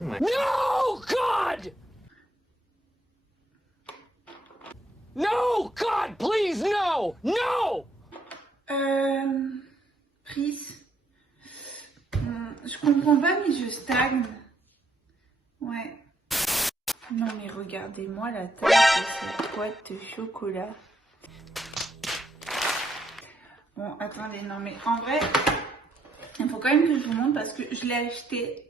Ouais. No, God! No, God, please, no! No! Prise. Je comprends pas, mais je stagne. Ouais. Non, mais regardez-moi la taille de cette boîte de chocolat. Bon, attendez, non, mais en vrai, il faut quand même que je vous montre parce que je l'ai acheté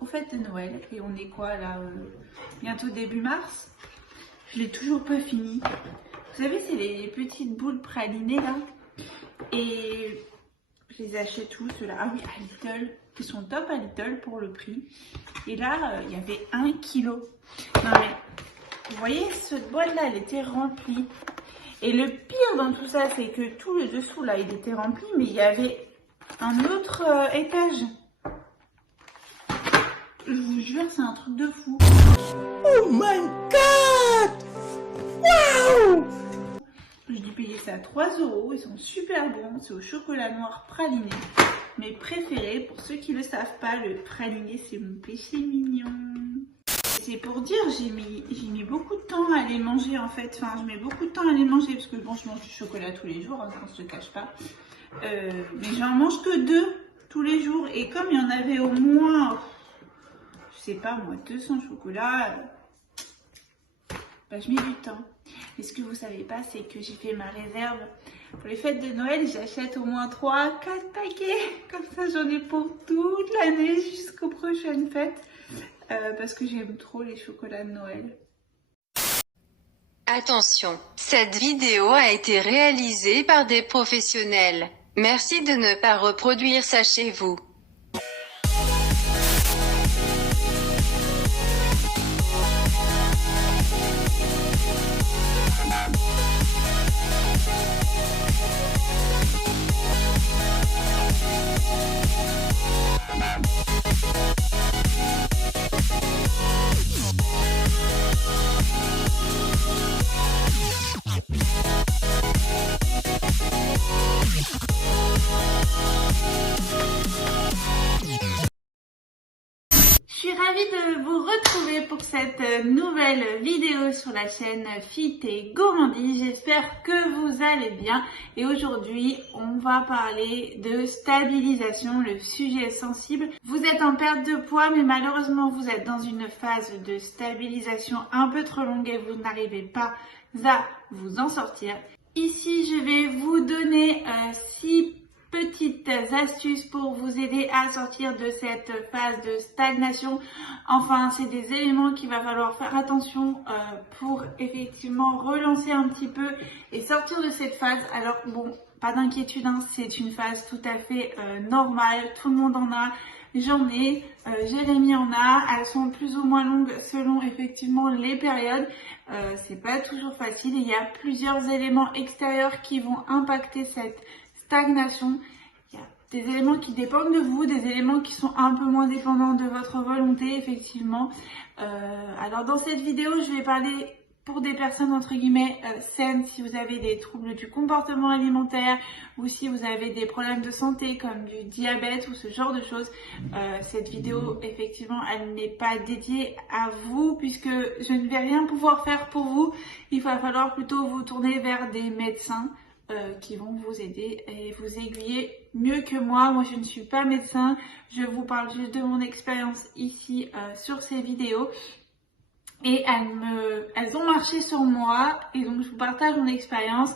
aux fêtes de Noël. Et on est quoi là bientôt début mars. Je l'ai toujours pas fini. Vous savez, c'est les petites boules pralinées là. Et je les achète où ceux-là? Ah oui, à Lidl. Ils sont top à Lidl pour le prix. Et là, il y avait 1 kilo. Non mais, vous voyez, cette boîte-là, elle était remplie. Et le pire dans tout ça, c'est que tout le dessous, là, il était rempli. Mais il y avait un autre étage. Je vous jure, c'est un truc de fou. Oh my God! Wow! Je dû payer ça 3 €. Ils sont super bons. C'est au chocolat noir praliné. Mes préférés, pour ceux qui ne le savent pas, le praliné, c'est mon péché mignon. C'est pour dire, j'ai mis beaucoup de temps à les manger en fait. Enfin, je mets beaucoup de temps à les manger parce que bon, je mange du chocolat tous les jours, hein, ça ne se cache pas. Mais j'en mange que 2 tous les jours. Et comme il y en avait au moins, je sais pas moi, 200 chocolats, bah, je mets du temps. Mais ce que vous savez pas, c'est que j'ai fait ma réserve. Pour les fêtes de Noël, j'achète au moins 3-4 paquets. Comme ça, j'en ai pour toute l'année jusqu'aux prochaines fêtes. Parce que j'aime trop les chocolats de Noël. Attention, cette vidéo a été réalisée par des professionnels. Merci de ne pas reproduire ça chez vous. Je suis ravie de vous retrouver pour cette nouvelle vidéo sur la chaîne Fit et Gourmandise. J'espère que vous allez bien et aujourd'hui on va parler de stabilisation, le sujet est sensible. Vous êtes en perte de poids mais malheureusement vous êtes dans une phase de stabilisation un peu trop longue et vous n'arrivez pas à vous en sortir. Ici je vais vous donner 6 petites astuces pour vous aider à sortir de cette phase de stagnation. Enfin, c'est des éléments qu'il va falloir faire attention pour effectivement relancer un petit peu et sortir de cette phase. Alors bon, pas d'inquiétude, hein, c'est une phase tout à fait normale, tout le monde en a. J'en ai, Jérémy en a, elles sont plus ou moins longues selon effectivement les périodes. C'est pas toujours facile, il y a plusieurs éléments extérieurs qui vont impacter cette stagnation. Il y a des éléments qui dépendent de vous, des éléments qui sont un peu moins dépendants de votre volonté effectivement. Alors dans cette vidéo je vais parler pour des personnes entre guillemets saines, si vous avez des troubles du comportement alimentaire ou si vous avez des problèmes de santé comme du diabète ou ce genre de choses. Cette vidéo effectivement elle n'est pas dédiée à vous puisque je ne vais rien pouvoir faire pour vous. Il va falloir plutôt vous tourner vers des médecins qui vont vous aider et vous aiguiller mieux que moi. Moi je ne suis pas médecin, je vous parle juste de mon expérience ici sur ces vidéos et elles ont marché sur moi et donc je vous partage mon expérience.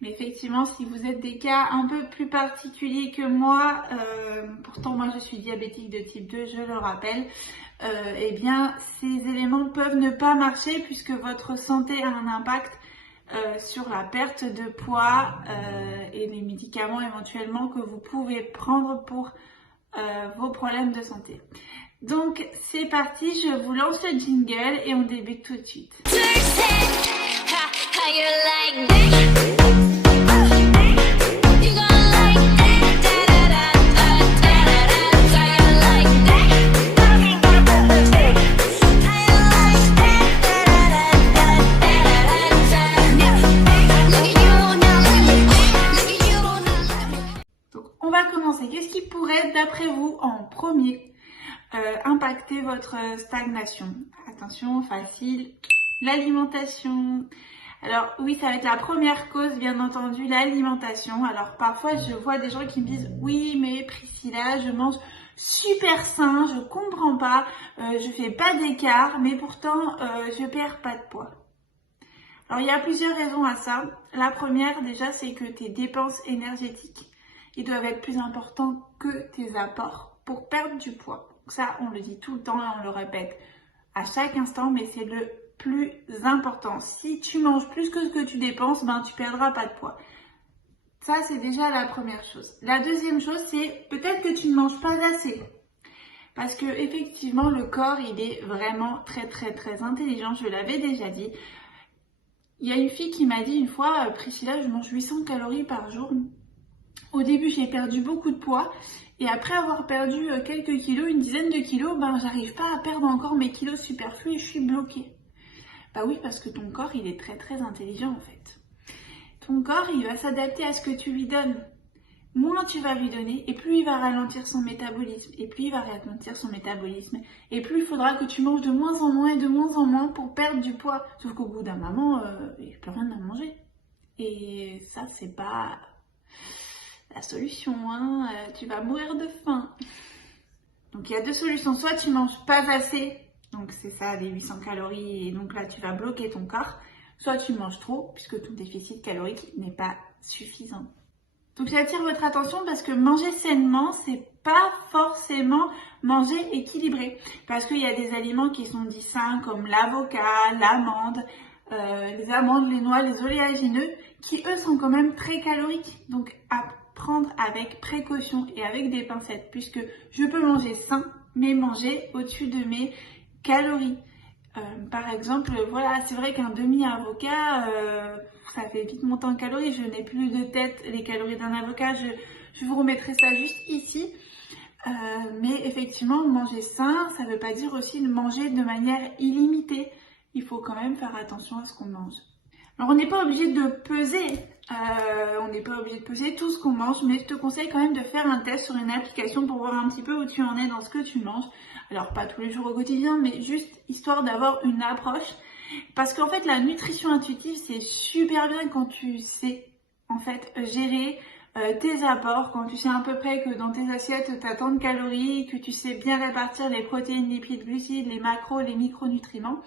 Mais effectivement si vous êtes des cas un peu plus particuliers que moi, pourtant moi je suis diabétique de type 2, je le rappelle, eh bien ces éléments peuvent ne pas marcher puisque votre santé a un impact sur la perte de poids et les médicaments éventuellement que vous pouvez prendre pour vos problèmes de santé. Donc c'est parti, je vous lance le jingle et on débute tout de suite. Qu'est-ce qui pourrait, d'après vous, en premier, impacter votre stagnation. Attention, facile, l'alimentation. Alors oui, ça va être la première cause, bien entendu, l'alimentation. Alors parfois, je vois des gens qui me disent « Oui, mais Priscilla, je mange super sain, je comprends pas, je fais pas d'écart, mais pourtant, je perds pas de poids. » Alors il y a plusieurs raisons à ça. La première, déjà, c'est que tes dépenses énergétiques, ils doivent être plus importants que tes apports pour perdre du poids. Ça, on le dit tout le temps et on le répète à chaque instant, mais c'est le plus important. Si tu manges plus que ce que tu dépenses, ben tu perdras pas de poids. Ça, c'est déjà la première chose. La deuxième chose, c'est peut-être que tu ne manges pas assez. Parce que effectivement, le corps, il est vraiment très intelligent. Je l'avais déjà dit. Il y a une fille qui m'a dit une fois, Priscilla, je mange 800 calories par jour. Au début, j'ai perdu beaucoup de poids. Et après avoir perdu quelques kilos, une dizaine de kilos, ben j'arrive pas à perdre encore mes kilos superflus et je suis bloquée. Bah oui, parce que ton corps, il est très intelligent en fait. Ton corps, il va s'adapter à ce que tu lui donnes. Moins tu vas lui donner, et plus il va ralentir son métabolisme. Et plus il va ralentir son métabolisme, et plus il faudra que tu manges de moins en moins et de moins en moins pour perdre du poids. Sauf qu'au bout d'un moment, il n'y a plus rien à manger. Et ça, c'est pas la solution, hein. Tu vas mourir de faim. Donc il y a deux solutions. Soit tu manges pas assez, donc c'est ça, les 800 calories, et donc là tu vas bloquer ton corps. Soit tu manges trop, puisque ton déficit calorique n'est pas suffisant. Donc j'attire votre attention parce que manger sainement, c'est pas forcément manger équilibré. Parce qu'il y a des aliments qui sont dits sains comme l'avocat, l'amande, les amandes, les noix, les oléagineux, qui eux sont quand même très caloriques. Donc à prendre avec précaution et avec des pincettes, puisque je peux manger sain, mais manger au-dessus de mes calories. Par exemple, voilà, c'est vrai qu'un demi-avocat, ça fait vite monter en calories. Je n'ai plus de tête les calories d'un avocat. Je vous remettrai ça juste ici. Mais effectivement, manger sain, ça ne veut pas dire aussi de manger de manière illimitée. Il faut quand même faire attention à ce qu'on mange. Alors, on n'est pas obligé de peser. On n'est pas obligé de peser tout ce qu'on mange, mais je te conseille quand même de faire un test sur une application pour voir un petit peu où tu en es dans ce que tu manges. Alors pas tous les jours au quotidien, mais juste histoire d'avoir une approche. Parce qu'en fait, la nutrition intuitive, c'est super bien quand tu sais en fait gérer tes apports, quand tu sais à peu près que dans tes assiettes, tu as tant de calories, que tu sais bien répartir les protéines, lipides, glucides, les macros, les micronutriments.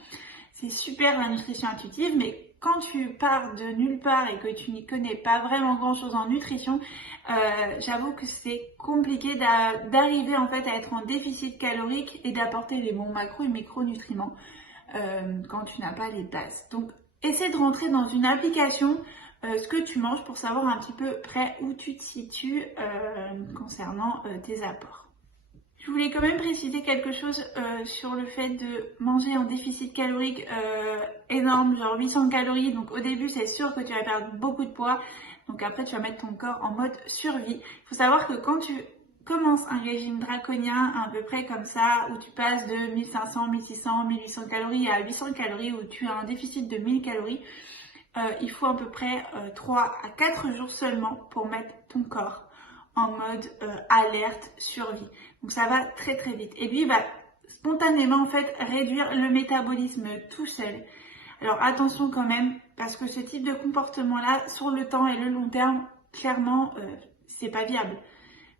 C'est super la nutrition intuitive, mais quand tu pars de nulle part et que tu n'y connais pas vraiment grand chose en nutrition, j'avoue que c'est compliqué d'arriver en fait à être en déficit calorique et d'apporter les bons macros et micronutriments quand tu n'as pas les bases. Donc essaie de rentrer dans une application ce que tu manges pour savoir un petit peu près où tu te situes concernant tes apports. Je voulais quand même préciser quelque chose sur le fait de manger en déficit calorique énorme, genre 800 calories. Donc au début, c'est sûr que tu vas perdre beaucoup de poids. Donc après, tu vas mettre ton corps en mode survie. Il faut savoir que quand tu commences un régime draconien à peu près comme ça, où tu passes de 1500, 1600, 1800 calories à 800 calories, où tu as un déficit de 1000 calories, il faut à peu près 3 à 4 jours seulement pour mettre ton corps en mode alerte, survie. Donc ça va très vite. Et lui, il va spontanément en fait réduire le métabolisme tout seul. Alors attention quand même, parce que ce type de comportement-là, sur le temps et le long terme, clairement, c'est pas viable.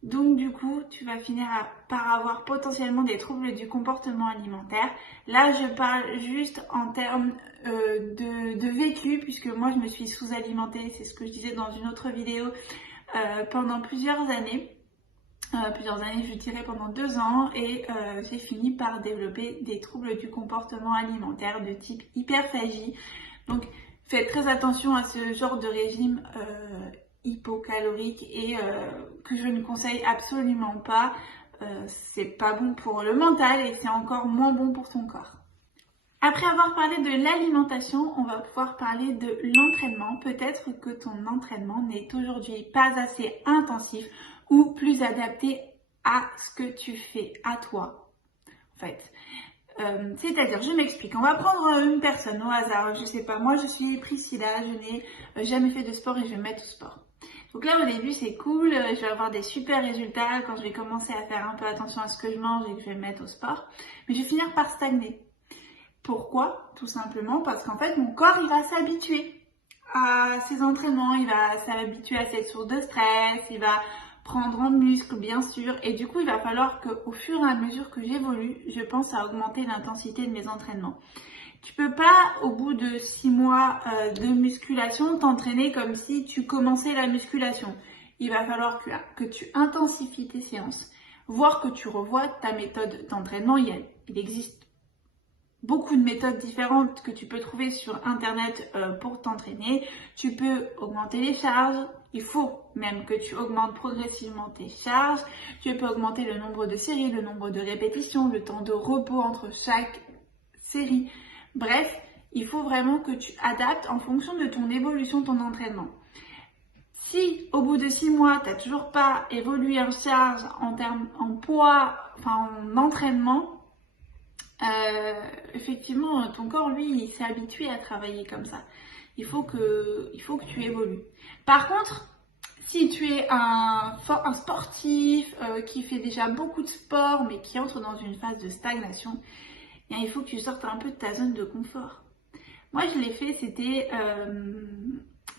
Donc du coup, tu vas finir par avoir potentiellement des troubles du comportement alimentaire. Là, je parle juste en termes de vécu, puisque moi, je me suis sous-alimentée, c'est ce que je disais dans une autre vidéo, pendant plusieurs années. Je dirais pendant 2 ans, et j'ai fini par développer des troubles du comportement alimentaire de type hyperphagie. Donc faites très attention à ce genre de régime hypocalorique et que je ne conseille absolument pas. C'est pas bon pour le mental et c'est encore moins bon pour ton corps. Après avoir parlé de l'alimentation, on va pouvoir parler de l'entraînement. Peut-être que ton entraînement n'est aujourd'hui pas assez intensif ou plus adapté à ce que tu fais, à toi, en fait. C'est-à-dire, je m'explique, on va prendre une personne au hasard, je sais pas, moi je suis Priscilla, je n'ai jamais fait de sport et je vais me mettre au sport. Donc là, au début, c'est cool, je vais avoir des super résultats quand je vais commencer à faire un peu attention à ce que je mange et que je vais me mettre au sport. Mais je vais finir par stagner. Pourquoi? Tout simplement parce qu'en fait, mon corps, il va s'habituer à ses entraînements, il va s'habituer à cette source de stress, il va prendre en muscle, bien sûr. Et du coup, il va falloir qu'au fur et à mesure que j'évolue, je pense à augmenter l'intensité de mes entraînements. Tu peux pas, au bout de 6 mois de musculation, t'entraîner comme si tu commençais la musculation. Il va falloir que tu intensifies tes séances, voire que tu revoies ta méthode d'entraînement. Il existe beaucoup de méthodes différentes que tu peux trouver sur internet pour t'entraîner. Tu peux augmenter les charges. Il faut même que tu augmentes progressivement tes charges. Tu peux augmenter le nombre de séries, le nombre de répétitions, le temps de repos entre chaque série. Bref, il faut vraiment que tu adaptes en fonction de ton évolution, ton entraînement. Si au bout de 6 mois, tu n'as toujours pas évolué en charge, en poids, enfin en entraînement, effectivement, ton corps, lui, il s'est habitué à travailler comme ça. Il faut que tu évolues. Par contre, si tu es un sportif qui fait déjà beaucoup de sport, mais qui entre dans une phase de stagnation, bien, il faut que tu sortes un peu de ta zone de confort. Moi, je l'ai fait, c'était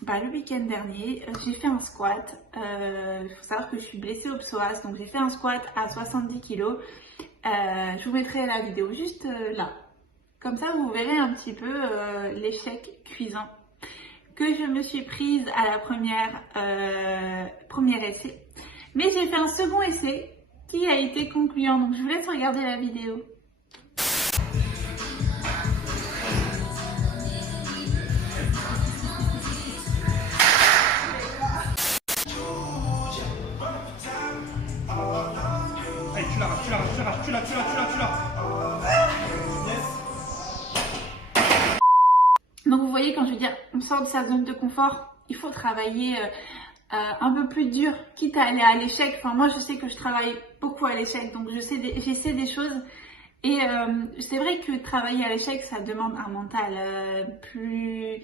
le week-end dernier. J'ai fait un squat. Il faut savoir que je suis blessée au psoas, donc j'ai fait un squat à 70 kg. Je vous mettrai la vidéo juste là. Comme ça, vous verrez un petit peu l'échec cuisant que je me suis prise à la premier essai. Mais j'ai fait un second essai qui a été concluant. Donc, je vous laisse regarder la vidéo. Tu l'as. Donc vous voyez, quand je veux dire, on sort de sa zone de confort, il faut travailler un peu plus dur, quitte à aller à l'échec. Enfin, moi, je sais que je travaille beaucoup à l'échec, donc j'essaie des choses. Et c'est vrai que travailler à l'échec, ça demande un mental plus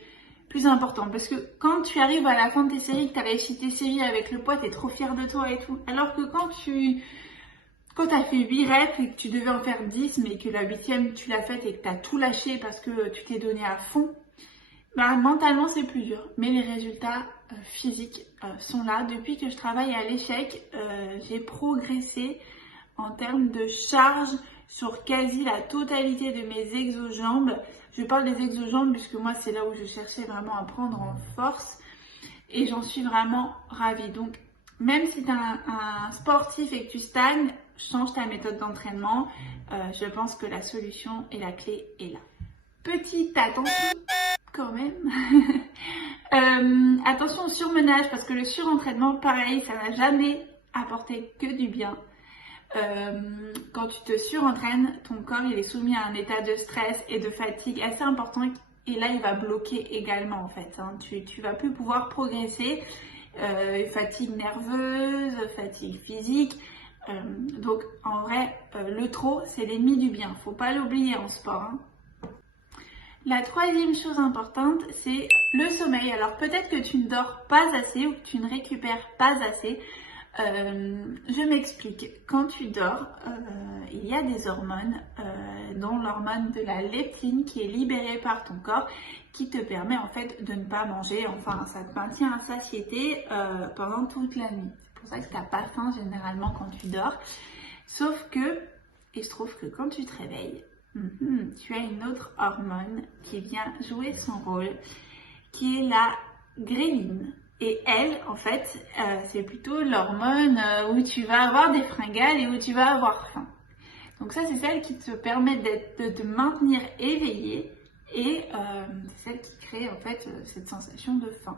important. Parce que quand tu arrives à la fin de tes séries, que tu as réussi tes séries avec le poids, tu es trop fier de toi et tout. Alors que quand tu as fait 8 reps et que tu devais en faire 10, mais que la 8e, tu l'as faite et que tu as tout lâché parce que tu t'es donné à fond, mentalement, c'est plus dur. Mais les résultats physiques sont là. Depuis que je travaille à l'échec, j'ai progressé en termes de charge sur quasi la totalité de mes exojambes. Je parle des exojambes puisque moi, c'est là où je cherchais vraiment à prendre en force. Et j'en suis vraiment ravie. Donc, même si tu es un sportif et que tu stagnes, change ta méthode d'entraînement. Je pense que la solution et la clé est là. Petite attention quand même. Attention au surmenage parce que le surentraînement, pareil, ça n'a jamais apporté que du bien. Quand tu te surentraînes, ton corps il est soumis à un état de stress et de fatigue assez important et là il va bloquer également en fait. Tu vas plus pouvoir progresser. Fatigue nerveuse, fatigue physique. Donc en vrai, le trop c'est l'ennemi du bien. Faut pas l'oublier en sport. La troisième chose importante, c'est le sommeil. Alors peut-être que tu ne dors pas assez ou que tu ne récupères pas assez. Je m'explique. Quand tu dors, il y a des hormones, dont l'hormone de la leptine qui est libérée par ton corps, qui te permet en fait de ne pas manger. Enfin, ça te maintient à satiété pendant toute la nuit. C'est pour ça que tu n'as pas faim généralement quand tu dors. Sauf que, il se trouve que quand tu te réveilles, tu as une autre hormone qui vient jouer son rôle, qui est la gréline. Et elle, en fait, c'est plutôt l'hormone où tu vas avoir des fringales et où tu vas avoir faim. Donc ça, c'est celle qui te permet de te maintenir éveillé et c'est celle qui crée en fait cette sensation de faim.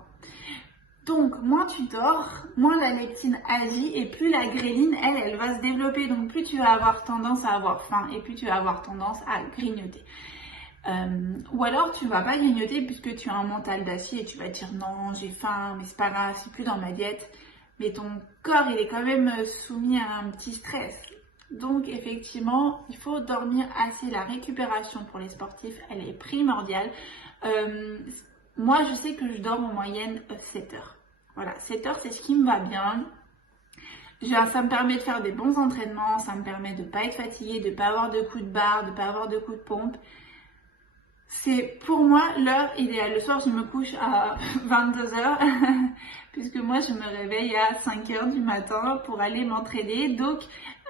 Donc, moins tu dors, moins la leptine agit et plus la gréline, elle va se développer. Donc, plus tu vas avoir tendance à avoir faim et plus tu vas avoir tendance à grignoter. Ou alors, tu vas pas grignoter puisque tu as un mental d'acier et tu vas dire non, j'ai faim, mais c'est pas grave, c'est plus dans ma diète. Mais ton corps, il est quand même soumis à un petit stress. Donc, effectivement, il faut dormir assez. La récupération pour les sportifs, elle est primordiale. Moi, je sais que je dors en moyenne 7 heures. Voilà, 7 heures, c'est ce qui me va bien. Ça me permet de faire des bons entraînements, ça me permet de ne pas être fatiguée, de ne pas avoir de coups de barre, de ne pas avoir de coups de pompe. C'est pour moi l'heure idéale. Le soir, je me couche à 22h, puisque moi, je me réveille à 5h du matin pour aller m'entraîner. Donc,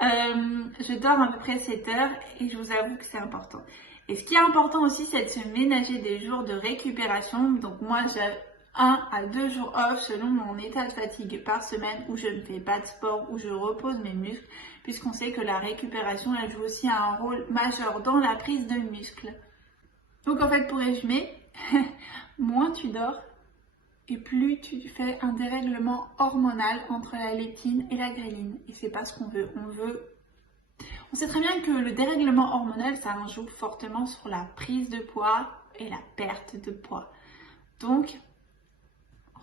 je dors à peu près 7 heures et je vous avoue que c'est important. Et ce qui est important aussi, c'est de se ménager des jours de récupération. Donc moi, j'ai 1 à 2 jours off selon mon état de fatigue par semaine où je ne fais pas de sport, où je repose mes muscles, puisqu'on sait que la récupération, elle joue aussi un rôle majeur dans la prise de muscles. Donc en fait, pour résumer, moins tu dors et plus tu fais un dérèglement hormonal entre la leptine et la gréline. Et c'est pas ce qu'on veut. On sait très bien que le dérèglement hormonal, ça joue fortement sur la prise de poids et la perte de poids. Donc,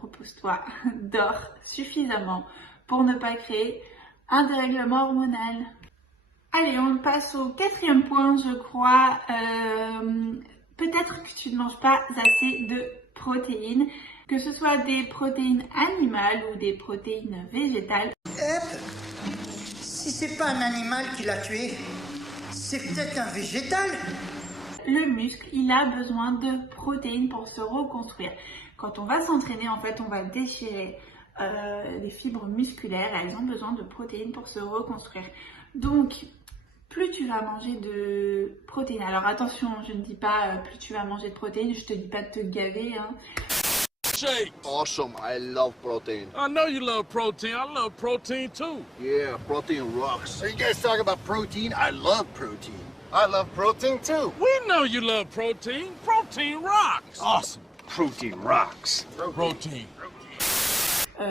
repose-toi, dors suffisamment pour ne pas créer un dérèglement hormonal. Allez, on passe au 4e point, je crois. Peut-être que tu ne manges pas assez de protéines, que ce soit des protéines animales ou des protéines végétales. Si c'est pas un animal qui l'a tué, c'est peut-être un végétal. Le muscle, il a besoin de protéines pour se reconstruire. Quand on va s'entraîner, en fait, on va déchirer les fibres musculaires et elles ont besoin de protéines pour se reconstruire. Donc, plus tu vas manger de protéines. Alors attention, je ne dis pas plus tu vas manger de protéines, je te dis pas de te gaver. Hein. Shake. Awesome. I love protein. I know you love protein. I love protein too. Yeah, protein rocks. Are you guys talking about protein? I love protein. I love protein too. We know you love protein. Protein rocks. Awesome. Protein rocks. Protein.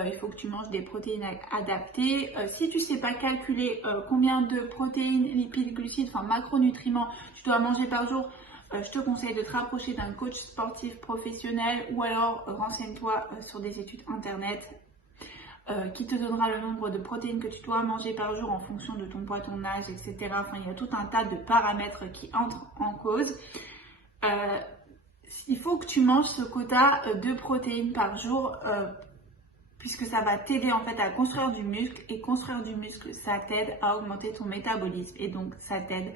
Il faut que tu manges des protéines adaptées. Si tu ne sais pas calculer combien de protéines, lipides, glucides, enfin macronutriments tu dois manger par jour, je te conseille de te rapprocher d'un coach sportif professionnel ou alors renseigne-toi sur des études internet qui te donnera le nombre de protéines que tu dois manger par jour en fonction de ton poids, ton âge, etc. Enfin, il y a tout un tas de paramètres qui entrent en cause. Il faut que tu manges ce quota de protéines par jour puisque ça va t'aider en fait à construire du muscle et construire du muscle, ça t'aide à augmenter ton métabolisme et donc ça t'aide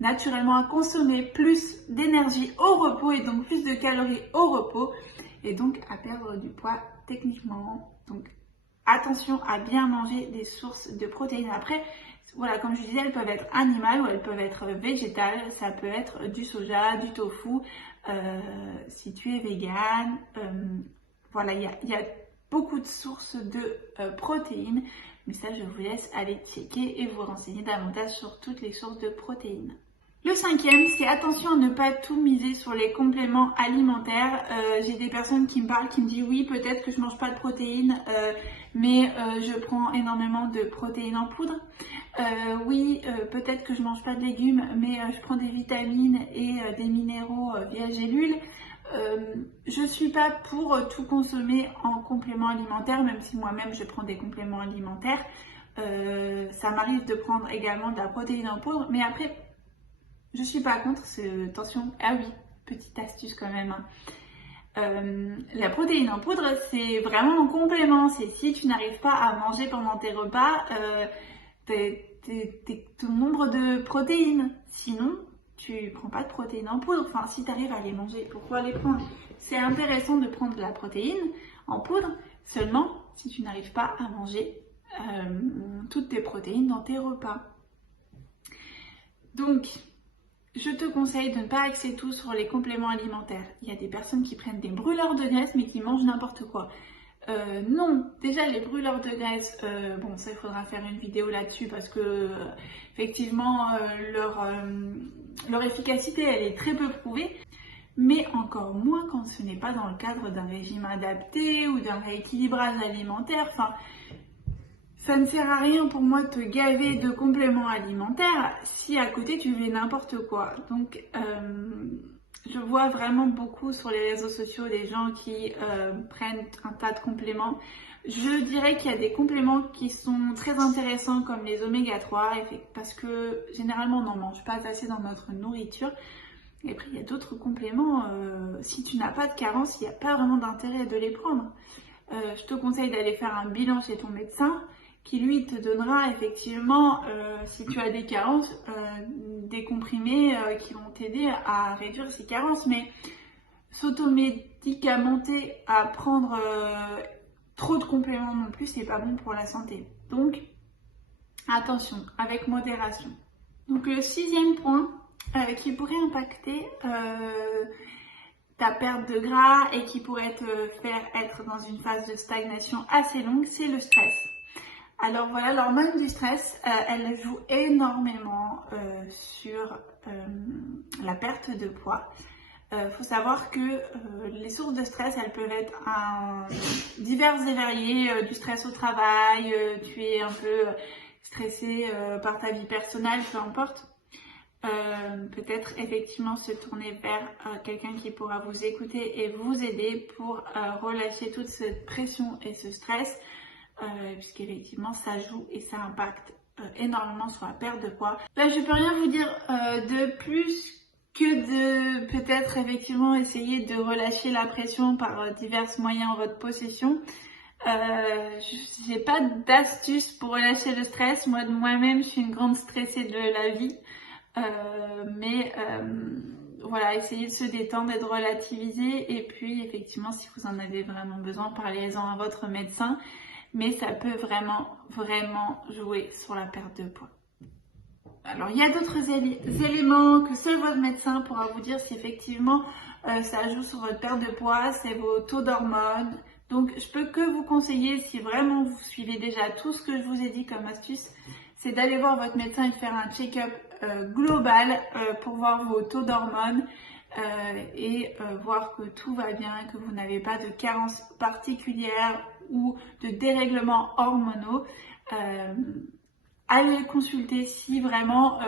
naturellement à consommer plus d'énergie au repos et donc plus de calories au repos et donc à perdre du poids techniquement. Donc attention à bien manger des sources de protéines. Après, voilà, comme je disais, elles peuvent être animales ou elles peuvent être végétales. Ça peut être du soja, du tofu, si tu es végane. Voilà, il y a beaucoup de sources de protéines, mais ça je vous laisse aller checker et vous renseigner davantage sur toutes les sources de protéines. Le 5e, c'est attention à ne pas tout miser sur les compléments alimentaires. J'ai des personnes qui me parlent, qui me disent oui, peut-être que je mange pas de protéines, mais je prends énormément de protéines en poudre. Oui, peut-être que je mange pas de légumes, mais je prends des vitamines et des minéraux via gélule. Je suis pas pour tout consommer en complément alimentaire, même si moi-même je prends des compléments alimentaires. Ça m'arrive de prendre également de la protéine en poudre, mais après, je suis pas contre. Attention, ah oui, petite astuce quand même. La protéine en poudre, c'est vraiment un complément. C'est si tu n'arrives pas à manger pendant tes repas ton nombre de protéines. Sinon, tu prends pas de protéines en poudre. Enfin, si tu arrives à les manger, pourquoi les prendre? C'est intéressant de prendre de la protéine en poudre seulement si tu n'arrives pas à manger toutes tes protéines dans tes repas. Donc, je te conseille de ne pas axer tout sur les compléments alimentaires. Il y a des personnes qui prennent des brûleurs de graisse mais qui mangent n'importe quoi. Non, déjà les brûleurs de graisse, bon ça il faudra faire une vidéo là-dessus parce que effectivement leur efficacité elle est très peu prouvée, mais encore moins quand ce n'est pas dans le cadre d'un régime adapté ou d'un rééquilibrage alimentaire. Enfin, ça ne sert à rien pour moi de te gaver de compléments alimentaires si à côté tu fais n'importe quoi. Donc je vois vraiment beaucoup sur les réseaux sociaux des gens qui prennent un tas de compléments. Je dirais qu'il y a des compléments qui sont très intéressants comme les oméga 3 parce que généralement on n'en mange pas assez dans notre nourriture. Et après il y a d'autres compléments, si tu n'as pas de carence, il n'y a pas vraiment d'intérêt de les prendre. je te conseille d'aller faire un bilan chez ton médecin qui lui te donnera effectivement, si tu as des carences, des comprimés qui vont t'aider à réduire ces carences. Mais s'automédicamenter à prendre trop de compléments non plus, c'est pas bon pour la santé. Donc attention, avec modération. Donc le 6e point qui pourrait impacter ta perte de gras et qui pourrait te faire être dans une phase de stagnation assez longue, c'est le stress. Alors voilà, l'hormone du stress, elle joue énormément sur la perte de poids. Faut savoir que les sources de stress, elles peuvent être diverses et variées, du stress au travail, tu es un peu stressé par ta vie personnelle, peu importe. Peut-être effectivement se tourner vers quelqu'un qui pourra vous écouter et vous aider pour relâcher toute cette pression et ce stress, puisqu'effectivement ça joue et ça impacte énormément sur la perte de poids. Là, je peux rien vous dire de plus que de peut-être effectivement essayer de relâcher la pression par divers moyens en votre possession. J'ai pas d'astuce pour relâcher le stress. Moi de moi-même, je suis une grande stressée de la vie. Voilà, essayez de se détendre et de relativiser. Et puis effectivement, si vous en avez vraiment besoin, parlez-en à votre médecin. Mais ça peut vraiment jouer sur la perte de poids. Alors il y a d'autres éléments que seul votre médecin pourra vous dire si effectivement ça joue sur votre perte de poids, c'est vos taux d'hormones. Donc je peux que vous conseiller, si vraiment vous suivez déjà tout ce que je vous ai dit comme astuce, c'est d'aller voir votre médecin et faire un check-up global pour voir vos taux d'hormones et voir que tout va bien, que vous n'avez pas de carences particulières ou de dérèglements hormonaux. Allez consulter si vraiment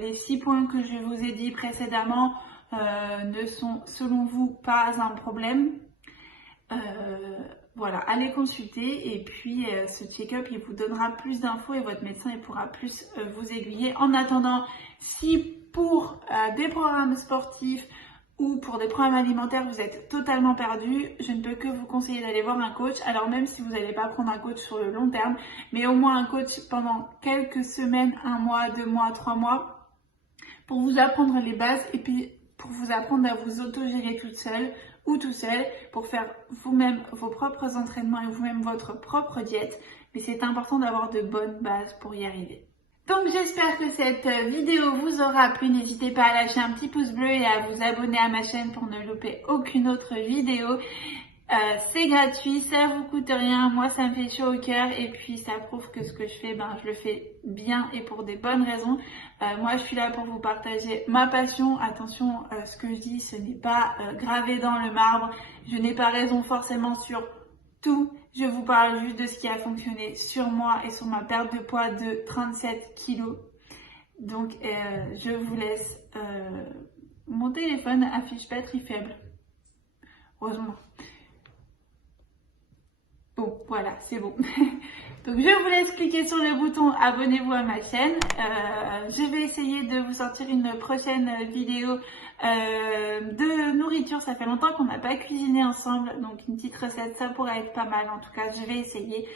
les 6 points que je vous ai dit précédemment ne sont selon vous pas un problème. Voilà, allez consulter et puis ce check-up il vous donnera plus d'infos et votre médecin il pourra plus vous aiguiller. En attendant, si pour des programmes sportifs ou pour des programmes alimentaires vous êtes totalement perdu, je ne peux que vous conseiller d'aller voir un coach. Alors même si vous n'allez pas prendre un coach sur le long terme, mais au moins un coach pendant quelques semaines, 1 mois, 2 mois, 3 mois, pour vous apprendre les bases et puis pour vous apprendre à vous autogérer toute seule ou tout seul, pour faire vous-même vos propres entraînements et vous-même votre propre diète. Mais c'est important d'avoir de bonnes bases pour y arriver. Donc j'espère que cette vidéo vous aura plu. N'hésitez pas à lâcher un petit pouce bleu et à vous abonner à ma chaîne pour ne louper aucune autre vidéo. C'est gratuit, ça vous coûte rien, moi ça me fait chaud au cœur et puis ça prouve que ce que je fais, je le fais bien et pour des bonnes raisons. Moi je suis là pour vous partager ma passion. Attention, ce que je dis ce n'est pas gravé dans le marbre, je n'ai pas raison forcément sur tout. Je vous parle juste de ce qui a fonctionné sur moi et sur ma perte de poids de 37 kilos. Donc je vous laisse. Mon téléphone affiche batterie faible. Heureusement. Bon, voilà, c'est bon. Donc je vous laisse cliquer sur le bouton abonnez-vous à ma chaîne. Je vais essayer de vous sortir une prochaine vidéo de nourriture. Ça fait longtemps qu'on n'a pas cuisiné ensemble, donc une petite recette, ça pourrait être pas mal. En tout cas, je vais essayer.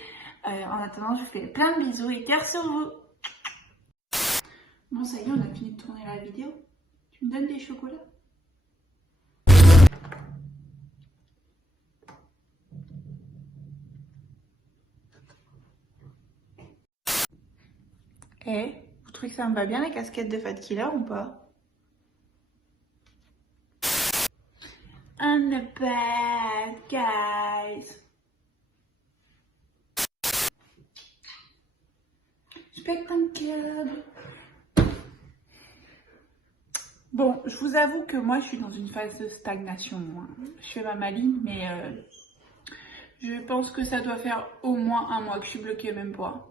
En attendant, je vous fais plein de bisous et cœur sur vous. Bon, ça y est, on a fini de tourner la vidéo. Tu me donnes des chocolats ? Eh, vous trouvez que ça me va bien la casquette de Fat Killer ou pas? I'm the bad guys. Spectrum Club. Bon, je vous avoue que moi je suis dans une phase de stagnation. Je fais ma maline, mais je pense que ça doit faire au moins 1 mois que je suis bloquée au même poids.